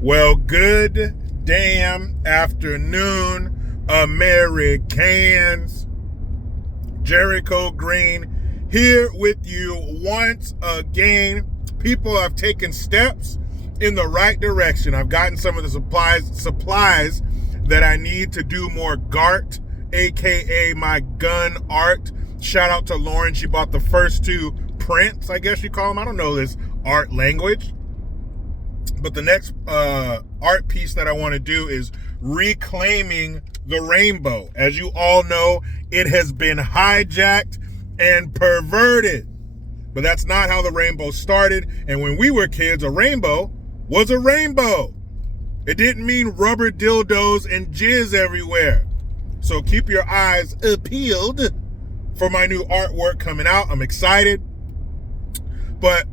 Well, good damn afternoon, Americans. Jericho Green here with you once again. People have taken steps in the right direction. I've gotten some of the supplies that I need to do more GART, aka my gun art. Shout out to Lauren. She bought the first two prints, I guess you call them. I don't know this art language. But the next art piece that I want to do is reclaiming the rainbow. As you all know, it has been hijacked and perverted. But that's not how the rainbow started. And when we were kids, a rainbow was a rainbow. It didn't mean rubber dildos and jizz everywhere. So keep your eyes peeled for my new artwork coming out. I'm excited. But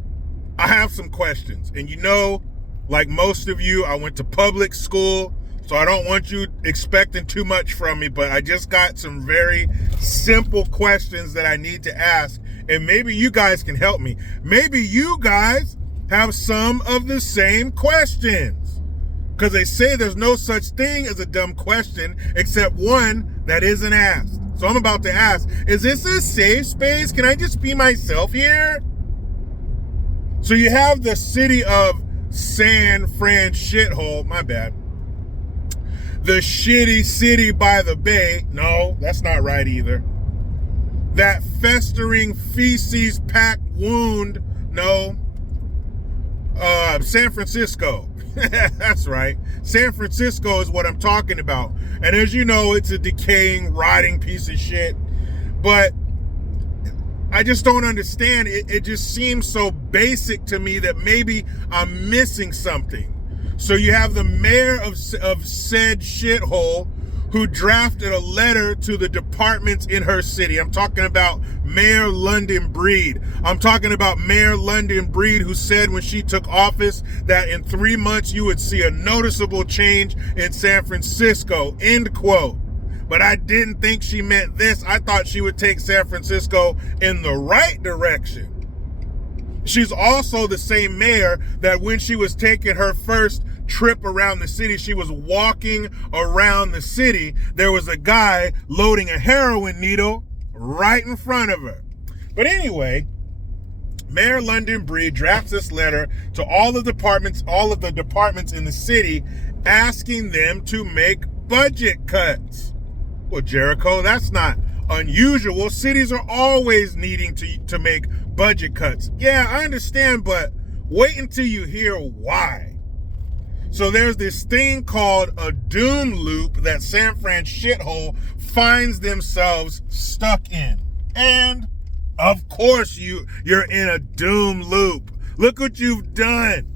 I have some questions. And you know, like most of you, I went to public school, so I don't want you expecting too much from me, but I just got some very simple questions that I need to ask, and maybe you guys can help me. Maybe you guys have some of the same questions, because they say there's no such thing as a dumb question except one that isn't asked. So I'm about to ask, is this a safe space? Can I just be myself here? So you have the city of San Fran shithole, my bad. The shitty city by the bay. No, that's not right either. That festering feces packed wound. No. San Francisco. That's right. San Francisco is what I'm talking about. And as you know, it's a decaying, rotting piece of shit. But I just don't understand. It just seems so basic to me that maybe I'm missing something. So you have the mayor of said shithole who drafted a letter to the departments in her city. I'm talking about Mayor London Breed. I'm talking about Mayor London Breed, who said when she took office that in 3 months you would see a noticeable change in San Francisco, end quote. But I didn't think she meant this. I thought she would take San Francisco in the right direction. She's also the same mayor that when she was taking her first trip around the city, she was walking around the city. There was a guy loading a heroin needle right in front of her. But anyway, Mayor London Breed drafts this letter to all the departments in the city, asking them to make budget cuts. Well, Jericho, that's not unusual. Cities are always needing to make budget cuts. Yeah, I understand, but wait until you hear why. So there's this thing called a doom loop that San Fran shithole finds themselves stuck in. And of course you're in a doom loop. Look what you've done.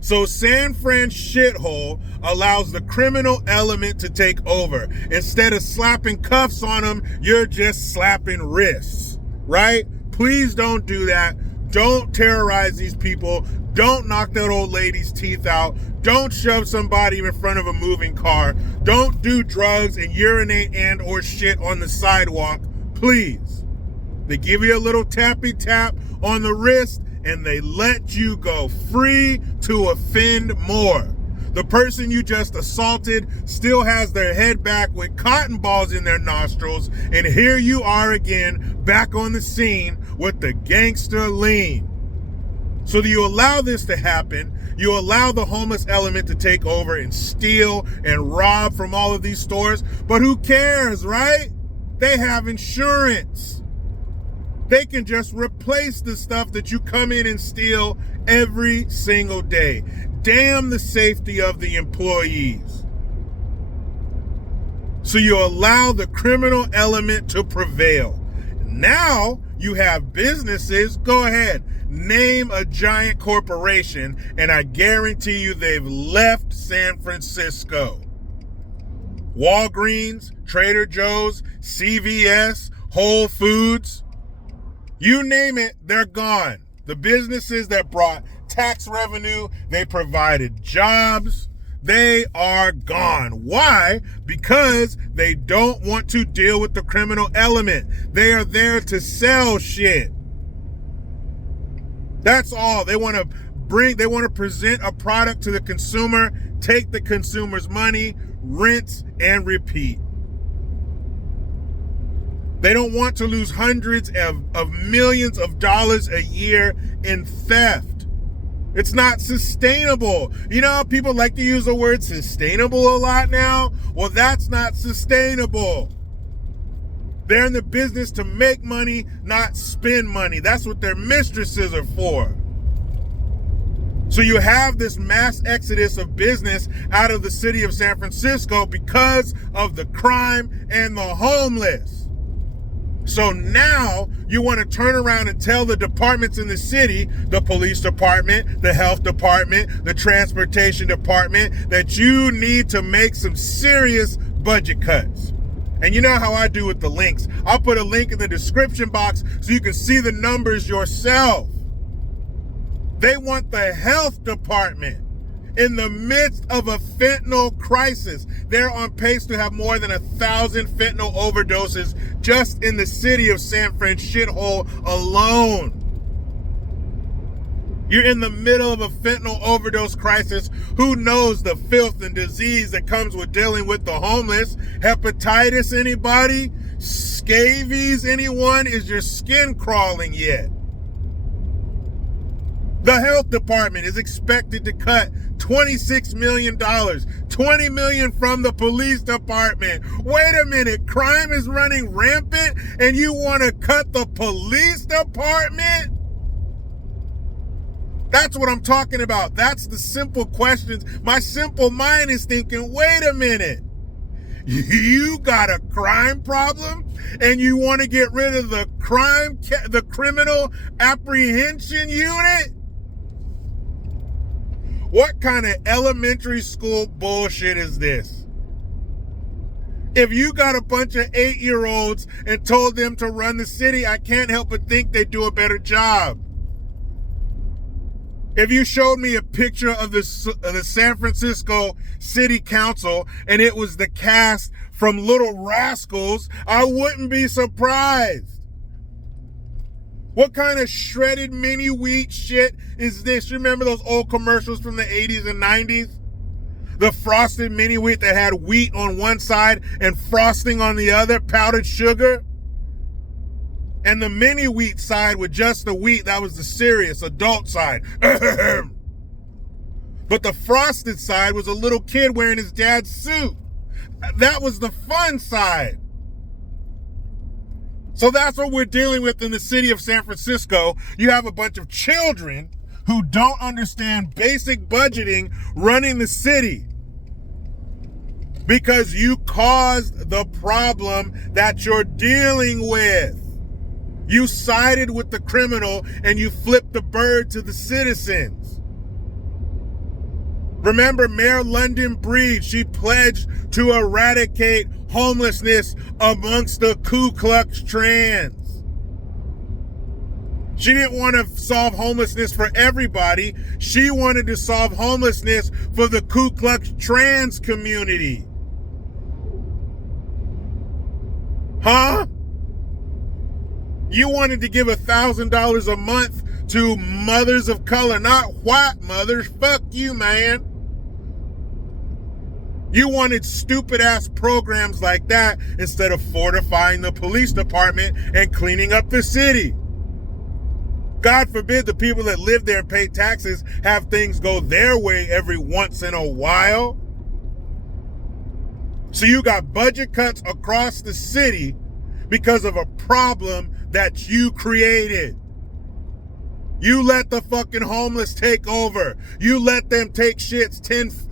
So San Fran shithole allows the criminal element to take over. Instead of slapping cuffs on them, you're just slapping wrists, right? Please don't do that. Don't terrorize these people. Don't knock that old lady's teeth out. Don't shove somebody in front of a moving car. Don't do drugs and urinate and or shit on the sidewalk. Please. They give you a little tappy tap on the wrist and they let you go free to offend more. The person you just assaulted still has their head back with cotton balls in their nostrils, and here you are again, back on the scene with the gangster lean. So you allow this to happen. You allow the homeless element to take over and steal and rob from all of these stores, but who cares, right? They have insurance. They can just replace the stuff that you come in and steal every single day. Damn the safety of the employees. So you allow the criminal element to prevail. Now you have businesses. Go ahead, name a giant corporation, and I guarantee you they've left San Francisco. Walgreens, Trader Joe's, CVS, Whole Foods. You name it, they're gone. The businesses that brought tax revenue, they provided jobs, they are gone. Why? Because they don't want to deal with the criminal element. They are there to sell shit. That's all. They want to they want to present a product to the consumer, take the consumer's money, rinse and repeat. They don't want to lose hundreds of millions of dollars a year in theft. It's not sustainable. You know how people like to use the word sustainable a lot now? Well, that's not sustainable. They're in the business to make money, not spend money. That's what their mistresses are for. So you have this mass exodus of business out of the city of San Francisco because of the crime and the homeless. So now you want to turn around and tell the departments in the city, the police department, the health department, the transportation department, that you need to make some serious budget cuts. And you know how I do with the links. I'll put a link in the description box so you can see the numbers yourself. They want the health department in the midst of a fentanyl crisis. They're on pace to have more than 1,000 fentanyl overdoses just in the city of San Fran shithole alone. You're in the middle of a fentanyl overdose crisis. Who knows the filth and disease that comes with dealing with the homeless? Hepatitis, anybody? Scabies, anyone? Is your skin crawling yet? The health department is expected to cut $26 million, $20 million from the police department. Wait a minute, crime is running rampant and you want to cut the police department? That's what I'm talking about. That's the simple questions. My simple mind is thinking, wait a minute. You got a crime problem and you want to get rid of the criminal apprehension unit? What kind of elementary school bullshit is this? If you got a bunch of 8-year-olds and told them to run the city, I can't help but think they do a better job. If you showed me a picture of the San Francisco City Council and it was the cast from Little Rascals, I wouldn't be surprised. What kind of shredded mini wheat shit is this? You remember those old commercials from the 80s and 90s? The frosted mini wheat that had wheat on one side and frosting on the other, powdered sugar? And the mini wheat side with just the wheat, that was the serious adult side. But the frosted side was a little kid wearing his dad's suit. That was the fun side. So that's what we're dealing with in the city of San Francisco. You have a bunch of children who don't understand basic budgeting running the city because you caused the problem that you're dealing with. You sided with the criminal and you flipped the bird to the citizens. Remember Mayor London Breed, she pledged to eradicate homelessness amongst the Ku Klux Klans. She didn't want to solve homelessness for everybody. She wanted to solve homelessness for the Ku Klux Klans community. Huh? You wanted to give $1,000 a month to mothers of color, not white mothers. Fuck you, man. You wanted stupid ass programs like that instead of fortifying the police department and cleaning up the city. God forbid the people that live there and pay taxes have things go their way every once in a while. So you got budget cuts across the city because of a problem that you created. You let the fucking homeless take over. You let them take shits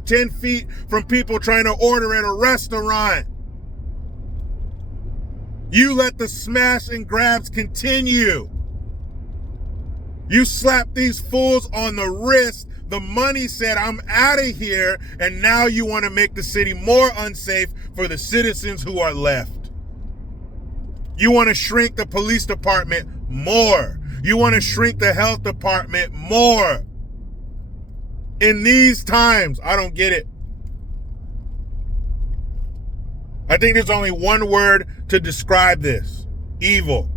10 feet from people trying to order at a restaurant. You let the smash and grabs continue. You slap these fools on the wrist. The money said, I'm out of here. And now you want to make the city more unsafe for the citizens who are left. You want to shrink the police department more. You want to shrink the health department more. In these times, I don't get it. I think there's only one word to describe this: evil.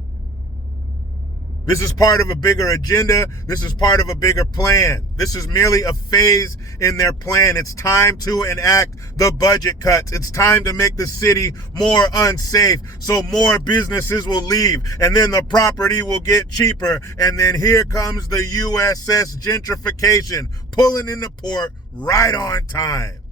This is part of a bigger agenda. This is part of a bigger plan. This is merely a phase in their plan. It's time to enact the budget cuts. It's time to make the city more unsafe so more businesses will leave, and then the property will get cheaper. And then here comes the USS gentrification pulling into port right on time.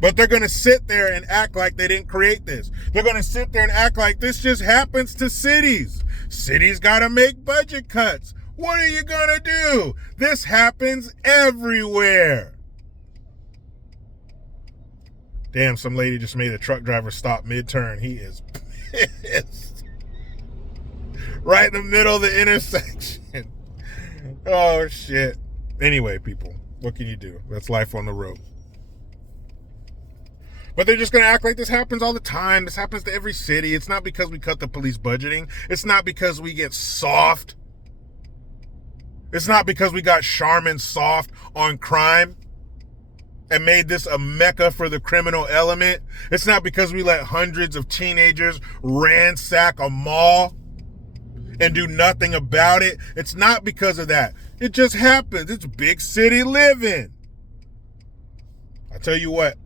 But they're going to sit there and act like they didn't create this. They're going to sit there and act like this just happens to cities. Cities got to make budget cuts. What are you going to do? This happens everywhere. Damn, some lady just made a truck driver stop mid-turn. He is pissed. Right in the middle of the intersection. Oh, shit. Anyway, people, what can you do? That's life on the road. But they're just going to act like this happens all the time. This happens to every city. It's not because we cut the police budgeting. It's not because we get soft. It's not because we got Charmin soft on crime and made this a mecca for the criminal element. It's not because we let hundreds of teenagers ransack a mall and do nothing about it. It's not because of that. It just happens. It's big city living. I tell you what.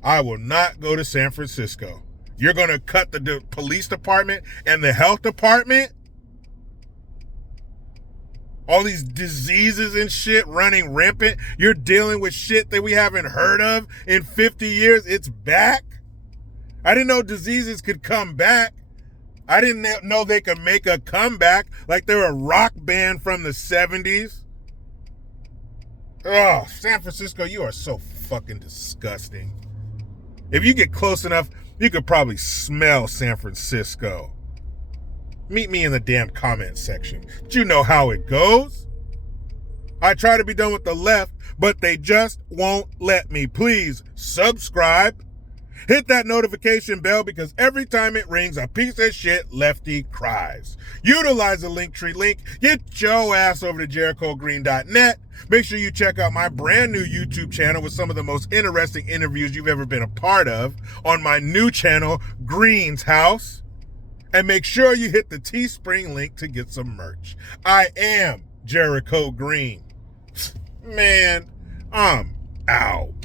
I will not go to San Francisco. You're going to cut the police department and the health department? All these diseases and shit running rampant. You're dealing with shit that we haven't heard of in 50 years. It's back. I didn't know diseases could come back. I didn't know they could make a comeback like they're a rock band from the 70s. Oh, San Francisco, you are so fucking disgusting. If you get close enough, you could probably smell San Francisco. Meet me in the damn comment section. But you know how it goes. I try to be done with the left, but they just won't let me. Please subscribe. Hit that notification bell because every time it rings, a piece of shit lefty cries. Utilize the Linktree link. Get your ass over to JerichoGreen.net. Make sure you check out my brand new YouTube channel with some of the most interesting interviews you've ever been a part of on my new channel, Green's House. And make sure you hit the Teespring link to get some merch. I am Jericho Green. Man, I'm out.